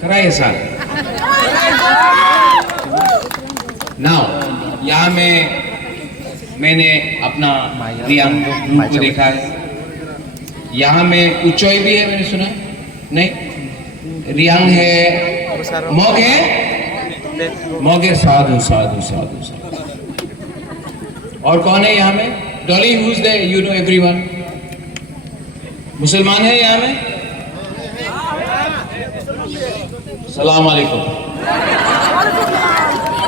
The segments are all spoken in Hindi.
कराए साल नाउ यहाँ में मैंने अपना रियांग रूप को देखा है। यहाँ में उच्चोई भी है, मैंने सुना नहीं। रियांग है, मोग है, साधु साधु साधु साधु। और कौन है यहाँ में? Dolly, who is there? You know everyone. मुसलमान है यहाँ में? सलाम अलैकुम।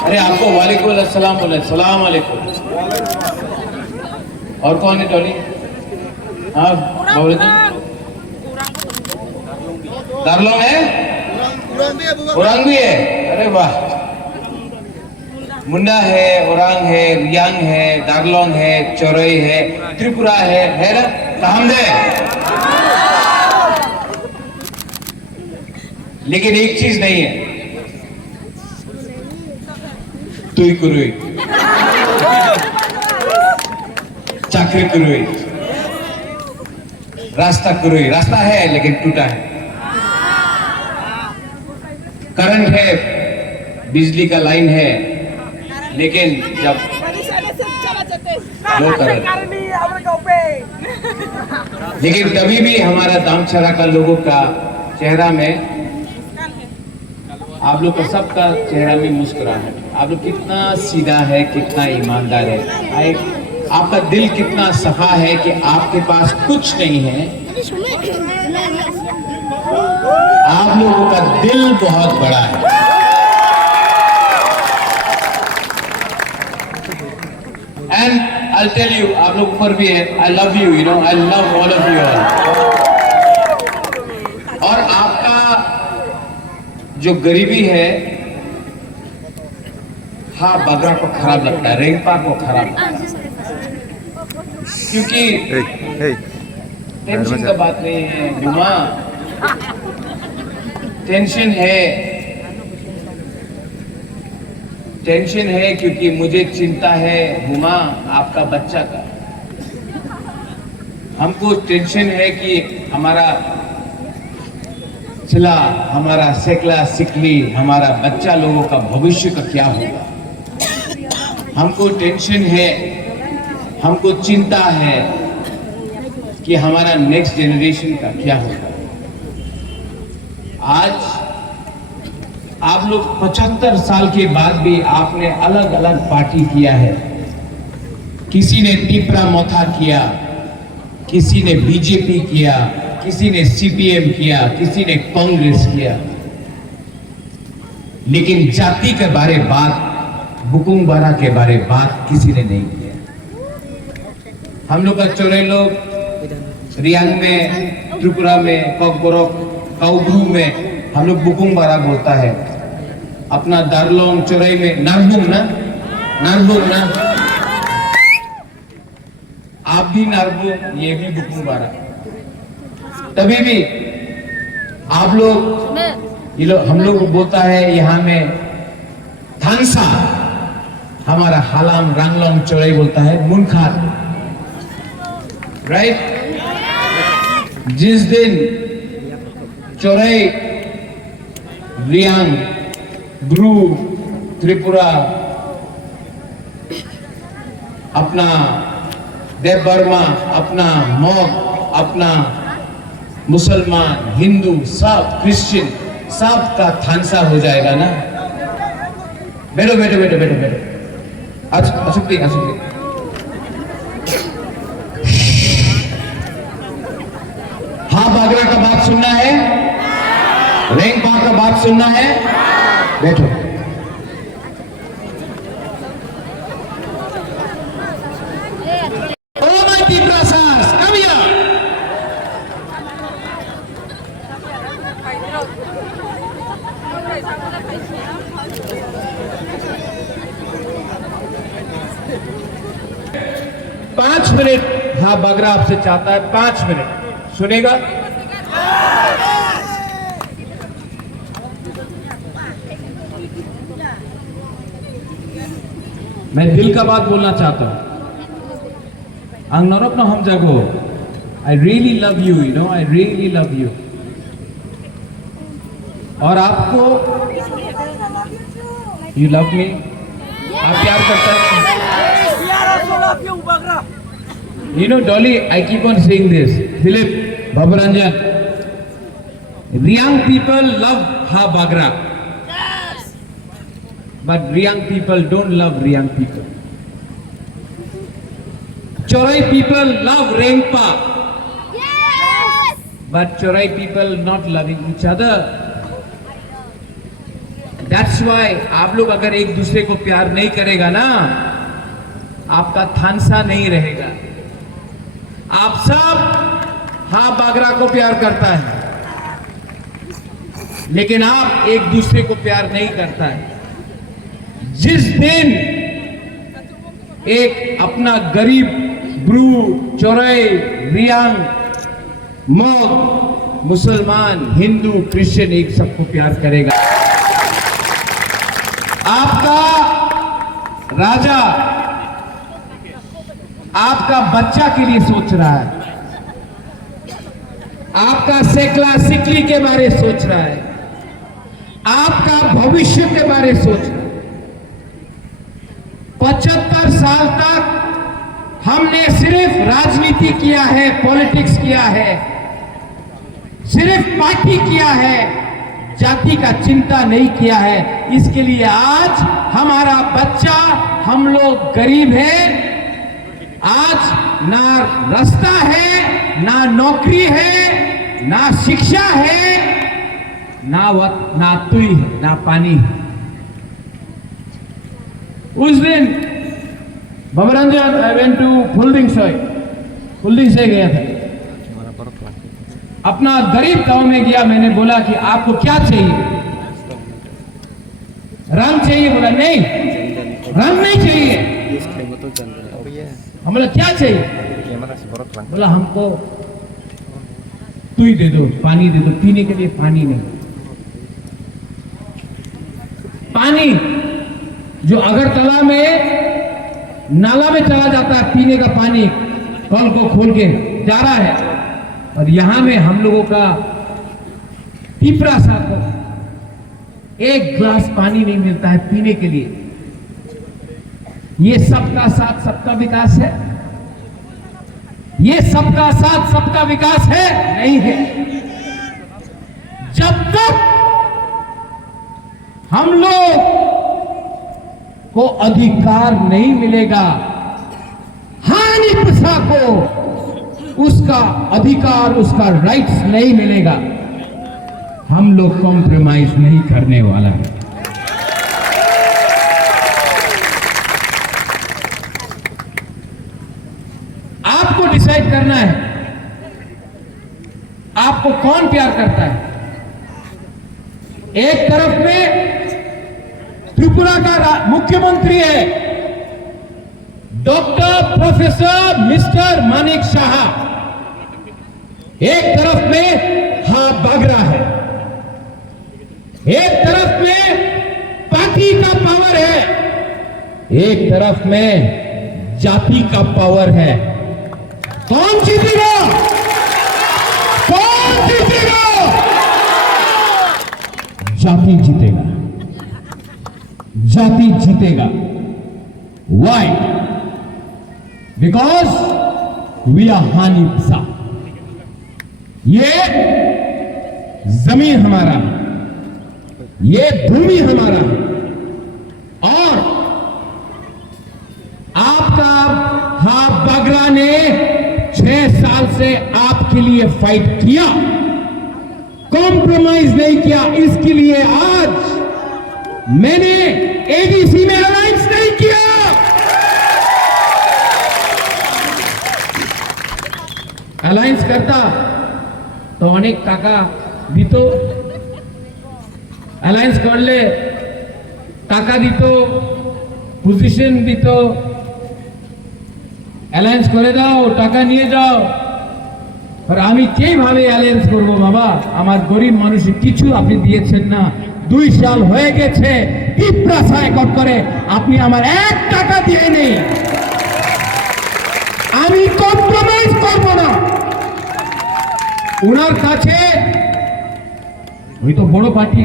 अरे आपको वालेकुम अस्सलाम बोले, सलाम अलैकुम। और कौन है डॉली? हाँ बोले जी। दार्लोंग है, उरांग भी है। अरे वाह, मुंडा है, उरांग है, रियांग है, दार्लोंग है, चोरई है, त्रिपुरा है ना? कामदे। लेकिन एक चीज नहीं है, तुई कुरुई, चाकरी कुरुई, रास्ता कुरुई। रास्ता है लेकिन टूटा है। करंट है, बिजली का लाइन है, लेकिन जब लो करंट, लेकिन तभी भी हमारा दामचरा का लोगों का चेहरा में, आप लोग का सबका चेहरा में मुस्कुराहट। आप लोग कितना सीधा है, कितना ईमानदार है, आपका दिल कितना सफा है कि आपके पास कुछ नहीं है। आप लोगों का दिल बहुत बड़ा है। एंड आई टेल यू, आप लोग ऊपर भी है, I love you, you know, I love all of you all. और आपका जो गरीबी है, हाँ बगरा को खराब लगता है, रेंगपा को खराब लगता है, क्योंकि टेंशन का बात नहीं है जुमा। टेंशन है क्योंकि मुझे चिंता है हुमा आपका बच्चा का। हमको टेंशन है कि हमारा चिला, हमारा सेकला सिकली, हमारा बच्चा लोगों का भविष्य का क्या होगा। हमको टेंशन है, हमको चिंता है कि हमारा नेक्स्ट जनरेशन का क्या होगा। आज आप लोग 75 साल के बाद भी आपने अलग अलग पार्टी किया है। किसी ने टिपरा मोथा किया, किसी ने बीजेपी किया, किसी ने सीपीएम किया, किसी ने कांग्रेस किया, लेकिन जाति के बारे बात, बुकुंगबारा के बारे बात किसी ने नहीं किया। हम लोग का चोरे लोग रियांग में, त्रिपुरा में, काउग्रू में हम लोग बुकुंगबारा बोलता है। अपना दार्लोंग चोरई में नारबुंग ना, आप भी नारबुंग, ये भी बुकुंगबारा। तभी भी आप लोग, ये लोग, हम लोग बोलता है यहाँ में थानसा, हमारा हालाम रांगलोंग चोरई बोलता है मुनखार, राइट। जिस दिन चोरई, रियांग, ब्रू, त्रिपुरा, अपना देव बर्मा, अपना मॉग, अपना मुसलमान, हिंदू, सब क्रिश्चियन, सब का थानसा हो जाएगा ना। बैठो बैठो बैठो बैठो बैठो, अशुक्ति अशुक्ति। हाँ बागरा का बात सुनना है, रेंगपा का बात सुनना है, बैठो। Oh my Tiprasas, come here. पांच मिनट, हाँ बागरा आपसे चाहता है 5 मिनट, सुनेगा? मैं दिल का बात बोलना चाहता हूं। अंगनौरप ना हम जगो, I really love you, you know, I really love you. और आपको यू लव मी, आप प्यार करता है। You know, Dolly, I keep on saying this. Philip, Baburanjan, Riyang people love Ha Bagra. Yes. But Riyang people don't love Riyang people. Chorai people love Rengpa. Yes. But Chorai people not loving each other. That's why आप लोग अगर एक दूसरे को प्यार नहीं करेगा ना, आपका थानसा नहीं रहेगा। आप सब हा बागरा को प्यार करता है, लेकिन आप एक दूसरे को प्यार नहीं करता है। जिस दिन एक अपना गरीब ब्रू, चौराई, रियांग, मौत, मुसलमान, हिंदू, क्रिश्चियन एक सबको प्यार करेगा। आपका राजा आपका बच्चा के लिए सोच रहा है, आपका सेकला सिकली के बारे में सोच रहा है, आपका भविष्य के बारे में सोच रहा है। 75 साल तक हमने सिर्फ राजनीति किया है, पॉलिटिक्स किया है, सिर्फ पार्टी किया है, जाति का चिंता नहीं किया है। इसके लिए आज हमारा बच्चा, हम लोग गरीब हैं, आज ना रास्ता है, ना नौकरी है, ना शिक्षा है, ना तुई है, ना पानी है। उस दिन बबरंजन आई वेंट टू फुलडिंग से गया था, अपना गरीब गांव में गया। मैंने बोला कि आपको क्या चाहिए? रंग चाहिए? बोला नहीं, रंग नहीं चाहिए। हम बोला क्या चाहिए? बोला हमको तुई दे दो, पानी दे दो, पीने के लिए पानी नहीं। पानी जो अगरतला में नाला में चला जाता है, पीने का पानी कल को खोल के जा रहा है, और यहां में हम लोगों का पिपरा साथ एक ग्लास पानी नहीं मिलता है पीने के लिए। ये सबका साथ सबका विकास है? ये सबका साथ सबका विकास है? नहीं है। जब तक हम लोग को अधिकार नहीं मिलेगा, हानि प्रसा को उसका अधिकार, उसका राइट्स नहीं मिलेगा, हम लोग कॉम्प्रोमाइज नहीं करने वाला है। आपको डिसाइड करना है आपको कौन प्यार करता है। एक तरफ में त्रिपुरा का मुख्यमंत्री है doctor professor mister Manik Shah, एक तरफ में हा बागरा है, एक तरफ में पार्टी का पावर है, एक तरफ में जाति का पावर है। कौन जीतेगा? कौन जीतेगा? जाति जीतेगा, जाति जीतेगा। Why? Because we are हानिपसा। ये जमीन हमारा है, ये भूमि हमारा है, और आपका हा बागरा ने 6 साल से आपके लिए फाइट किया, कॉम्प्रोमाइज नहीं किया। इसके लिए आज मैंने एडीसी में अलायंस नहीं किया। अलायंस करता तो अनेक टाका दित, अलायंस करले टाका दित, पोजिशन दित, অ্যালায়েন্স করে দাও, টাকা নিয়ে যাও। আর আমি কিভাবে অ্যালায়েন্স করব বাবা? আমার গরিব মানুষের কিছু আপনি দিয়েছেন না। 2 সাল হয়ে গেছে পিপ্রাসায় কট করে আপনি আমার 1 টাকা দিয়ে নেই। আমি কম্প্রোমাইজ করব না। ওনার কাছে ওই তো বড় পার্টি,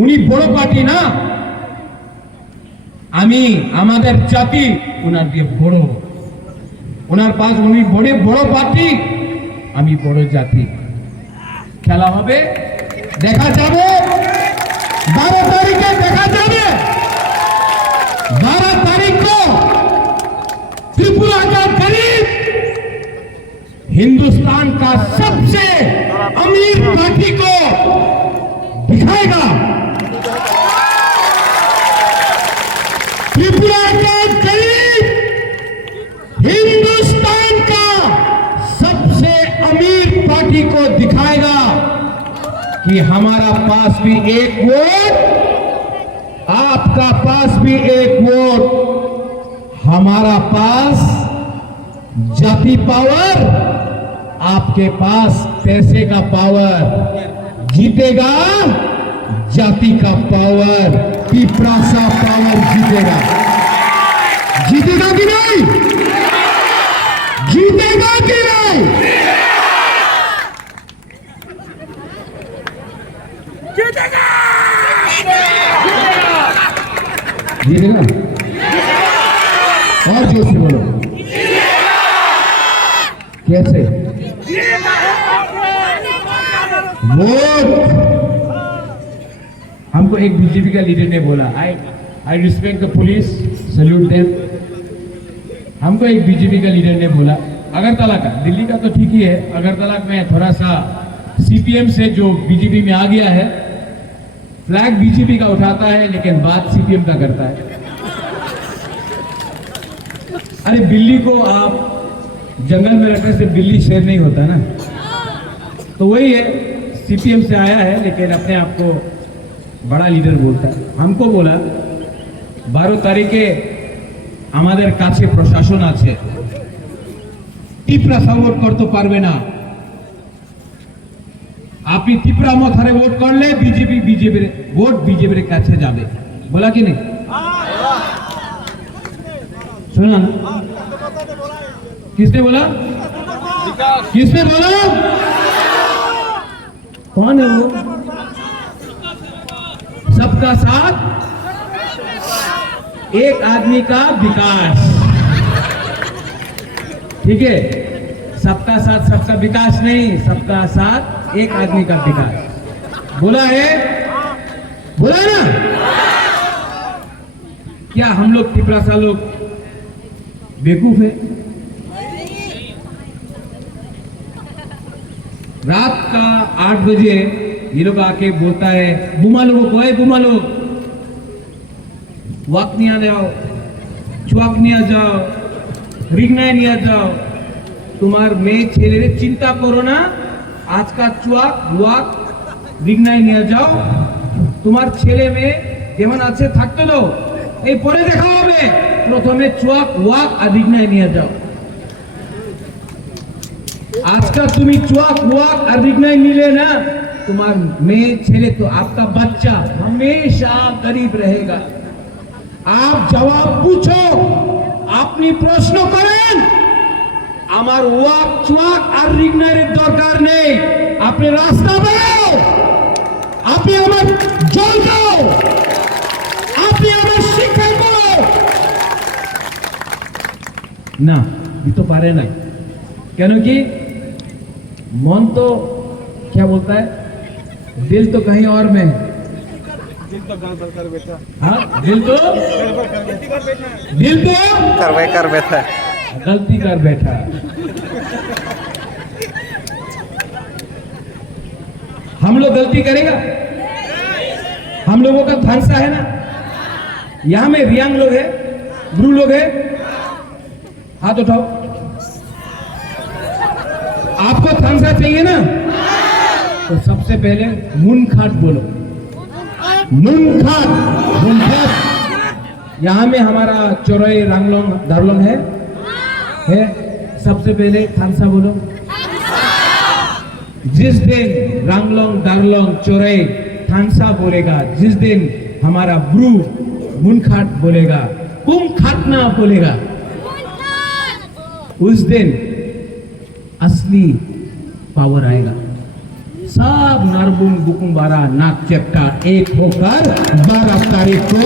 উনি বড় পার্টি না, আমি আমাদের জাতি ওনার দিয়ে বড়, ওনার পাশ উনি বড় পার্টি, আমি বড় জাতি। খেলা হবে, দেখা যাবে 12 तारीख देखा जाए। 12 तारीख को त्रिपुरा का गरीब हिंदुस्तान का सबसे अमीर पार्टी को दिखाएगा। त्रिपुरा का गरीब हिंदुस्तान का सबसे अमीर पार्टी को दिखाएगा कि हमारा पास भी एक वोट, आपका पास भी एक वोट, हमारा पास जाति पावर, आपके पास पैसे का पावर, जीतेगा जाति का पावर, पिपरासा पावर जीतेगा। जीतेगा कि नहीं? जीतेगा कि नहीं? जीतेगा। और जोर से बोलो, कैसे? वोट। हमको एक बीजेपी का लीडर ने बोला, I respect the police, salute them. हमको एक बीजेपी का लीडर ने बोला, अगरतला का, दिल्ली का तो ठीक ही है, अगरतला में थोड़ा सा सीपीएम से जो बीजेपी में आ गया है, फ्लैग बीजेपी का उठाता है लेकिन बात सीपीएम का करता है। अरे बिल्ली को आप जंगल में रखने से बिल्ली शेर नहीं होता ना, तो वही है, सीपीएम से आया है लेकिन अपने आप को बड़ा लीडर बोलता है। हमको बोला 12 तारीखे আমাদের কাছে প্রশাসন আছে, টিপরা সাপোর্ট করতে পারবে না, আপনি ত্রিপুরা মত হারে ভোট করলে বিজেপির ভোট বিজেপির কাছে যাবে। বলা কি नहीं? सुना ना? किसने बोला? किसने बोला? कौन है वो? सबका साथ एक आदमी का विकास, ठीक है? सबका साथ सबका विकास नहीं, सबका साथ एक आदमी का विकास। बोला है? बोला ना? क्या हम लोग त्रिपुरा लोग बेवकूफ है? रात का 8 बजे ये लोग आके बोलता है बुमा लोगों को, बुमा लोग वाक नहीं आ जाओ, चुआक नहीं आ जाओ, रिगनाय नहीं आ जाओ, तुम्हार मेये छेले चिंता करो ना, आज का चुआक वाक रिगनाय नहीं आ जाओ, तुम्हार छेले में जेमन आछे থাকতে দাও, এই পরে দেখা হবে, প্রথমে চুয়াক ওয়াক আর রিগনায় নিয়ে যাও। আজকা তুমি চুয়াক ওয়াক আর রিগনায় নিলে না, তোমার মেয়ে ছেলে তো आपका बच्चा हमेशा गरीब रहेगा। आप जवाब पूछो, আপনি প্রশ্ন করেন, আমার ওয়াক চুয়াক আর রিগনায়ের দরকার নেই, আপনি রাস্তা বানাও, আপনি আমার জল দাও, আপনি আমার শিক্ষা করো না, ये तो पारे ना, क्यों कि मन तो क्या बोलता है, दिल तो कहीं और में है। दिल तो गलती कर बैठा, हाँ दिल तो कर बैठा, गलती कर बैठा। हम लोग गलती करेगा? हम लोगों का थानसा है ना, यहाँ में रियांग लोग है, ब्रू लोग है, हाथ उठाओ। आपको थानसा चाहिए ना, तो सबसे पहले मुनखाट बोलो, मुनखाट। मुनखाट यहाँ में हमारा चौराई रांगलोंग दारलोंग है, सबसे पहले थानसा बोलो। जिस दिन रांगलोंग दारलोंग चौराई थानसा बोलेगा, जिस दिन हमारा ब्रू मुनखाट बोलेगा, कुमखाटना बोलेगा, उस दिन असली पावर आएगा, सब नरबुंग बुकुंग बारा नाक चेप्टा एक होकर 12 तारीख को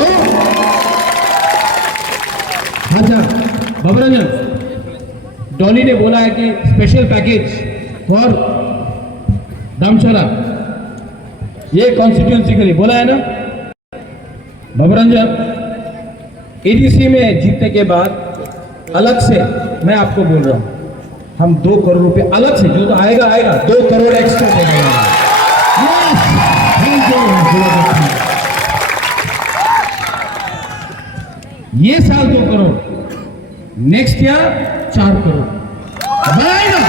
बाबूरंजन डॉली ने बोला है कि स्पेशल पैकेज फॉर धर्मशाला, ये कॉन्स्टिट्यूंसी के लिए बोला है ना बाबूरंजन। एडीसी में जीतने के बाद अलग से मैं आपको बोल रहा हूं, हम 2 करोड़ रुपए अलग से, जो तो आएगा आएगा, 2 करोड़ एक्स्ट्रा देगा। ये साल 2 करोड़, नेक्स्ट ईयर 4 करोड़ बढ़ाएगा,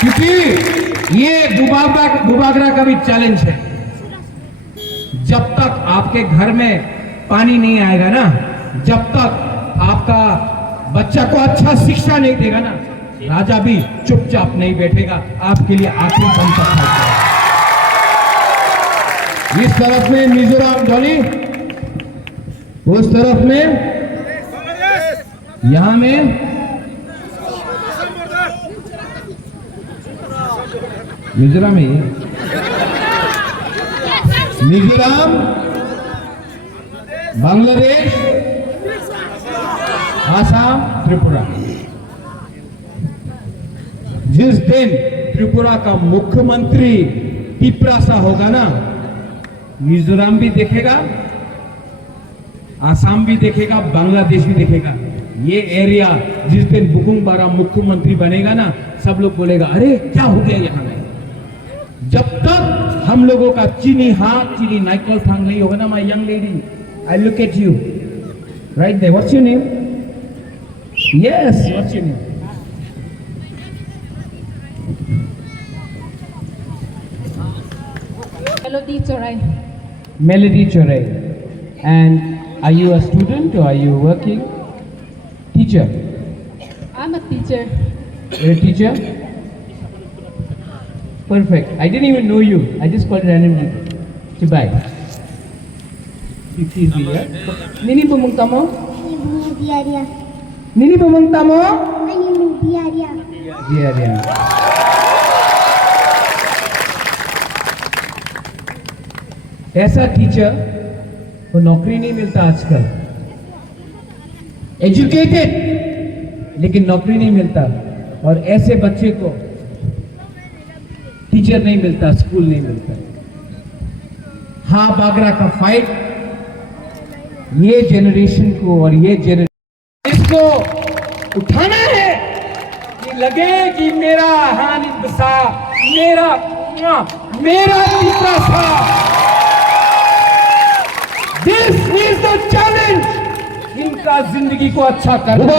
क्योंकि ये बुबागरा का भी चैलेंज है। जब तक आपके घर में पानी नहीं आएगा ना, जब तक आपका बच्चा को अच्छा शिक्षा नहीं देगा ना, राजा भी चुपचाप नहीं बैठेगा, आपके लिए आखिरी बन सकता है। इस तरफ में मिजोरम डॉली, उस तरफ में यहां में मिजोरम है, मिजोरम, बांग्लादेश, आसाम, त्रिपुरा। जिस दिन त्रिपुरा का मुख्यमंत्री टिपरासा होगा ना, मिजोरम भी देखेगा, आसाम भी देखेगा, बांग्लादेश भी देखेगा। ये एरिया जिस दिन बुकुंग बारा मुख्यमंत्री बनेगा ना, सब लोग बोलेगा अरे क्या हो गया यहाँ में। जब तक हम लोगों का चीनी हाथ, चीनी नाइकल थांग नहीं होगा ना, my young lady, I look at you right there, what's your name? Yes, what's your name? Melody Chorai. Melody Chorai. And are you a student or are you working? Teacher. I'm a teacher. You're a teacher? Perfect. I didn't even know you. I just called randomly. Goodbye. It's easy, yeah? Nini pumunta mo? Diarya. Nini pumunta mo? Diarya. Diarya. ऐसा टीचर को नौकरी नहीं मिलता आजकल, एजुकेटेड लेकिन नौकरी नहीं मिलता, और ऐसे बच्चे को टीचर नहीं मिलता, स्कूल नहीं मिलता। हाँ, बागरा का फाइट ये जेनरेशन को और ये जेनरेशन इसको उठाना है कि लगे कि मेरा हानि बसा, मेरा तीसरा सा। This is the challenge. इनका जिंदगी को अच्छा करना।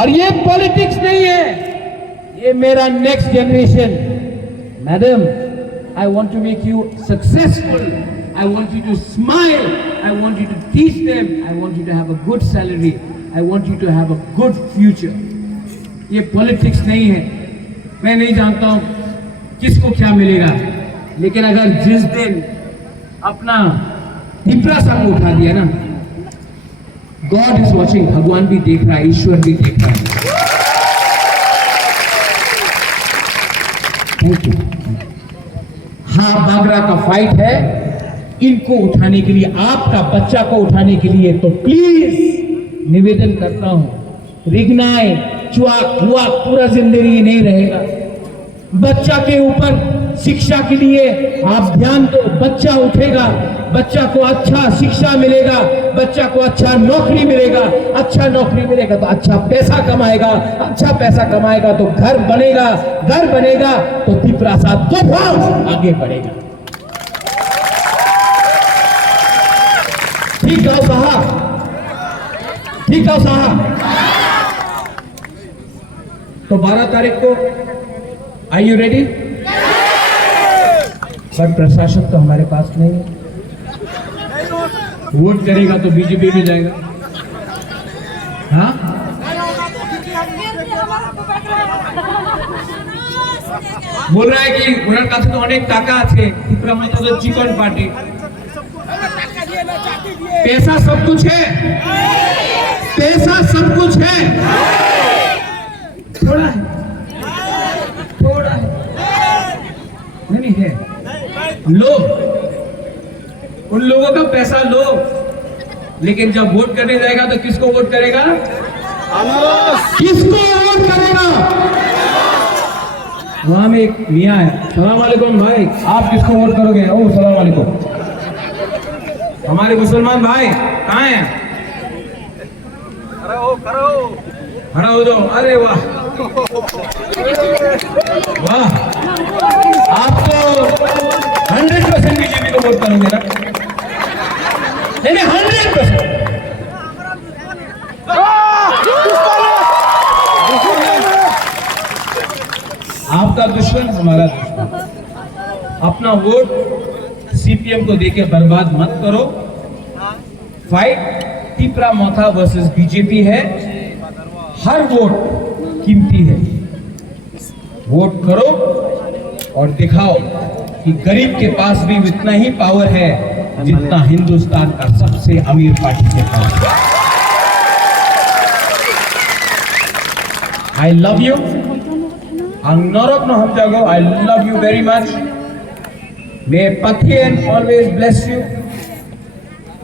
और ये पॉलिटिक्स नहीं है, ये मेरा next generation. Madam, I want to make you successful. I want you to smile. I want you to teach them. I want you to have a good salary. I want you to have a good future. ये पॉलिटिक्स नहीं है। मैं नहीं जानता हूँ किसको क्या मिलेगा, लेकिन अगर जिस दिन अपना टिपरा संग उठा दिया ना, गॉड इज वॉचिंग, भगवान भी देख रहा है, ईश्वर भी देख रहा है। Thank you. हाँ, बागरा का फाइट है, इनको उठाने के लिए, आपका बच्चा को उठाने के लिए, तो प्लीज निवेदन करता हूं, रिगनाई चुआक हुआक पूरा जिंदगी नहीं रहेगा। बच्चा के ऊपर शिक्षा के लिए आप ध्यान दो, बच्चा उठेगा, बच्चा को अच्छा शिक्षा मिलेगा, बच्चा को अच्छा नौकरी मिलेगा, अच्छा नौकरी मिलेगा तो अच्छा पैसा कमाएगा, अच्छा पैसा कमाएगा तो घर बनेगा, घर बनेगा तो तिपरासा तूफान आगे बढ़ेगा। ठीक है साहब, ठीक है साहब। तो 12 तारीख को Are you ready? पर प्रशासन तो हमारे पास नहीं है, वोट करेगा तो बीजेपी में जाएगा। हाँ, बोल रहा है कि उनके काছে তো অনেক টাকা আছে, ত্রিপুরা মতো তো চিকন পার্টি, पैसा सब कुछ है, पैसा सब कुछ है, थोड़ा है, थोड़ा है, नहीं है। लो, उन लोगों का पैसा लो, लेकिन जब वोट करने जाएगा तो किसको वोट करेगा? किसको वोट करेगा? वहां में एक मियाँ है, सलाम वालेकुम भाई, आप किसको वोट करोगे? ओ सलाम वालेकुम। हमारे मुसलमान भाई कहाँ हैं? खड़ा हो जाओ। अरे वाह वाह, आप तो 100% बीजेपी को वोट करोगे ना? नहीं 100%। आपका दुश्मन हमारा दुश्मन। अपना वोट सीपीएम को देके बर्बाद मत करो। फाइट टिपरा मोथा वर्सेस बीजेपी है। हर वोट कीमती है। वोट करो और दिखाओ कि गरीब के पास भी उतना ही पावर है जितना हिंदुस्तान का सबसे अमीर पार्टी के पास है। I love you. Ang norok no hamjago. I love you very much. May Pathian always bless you.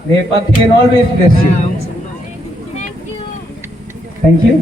May Pathian always bless you. Thank you.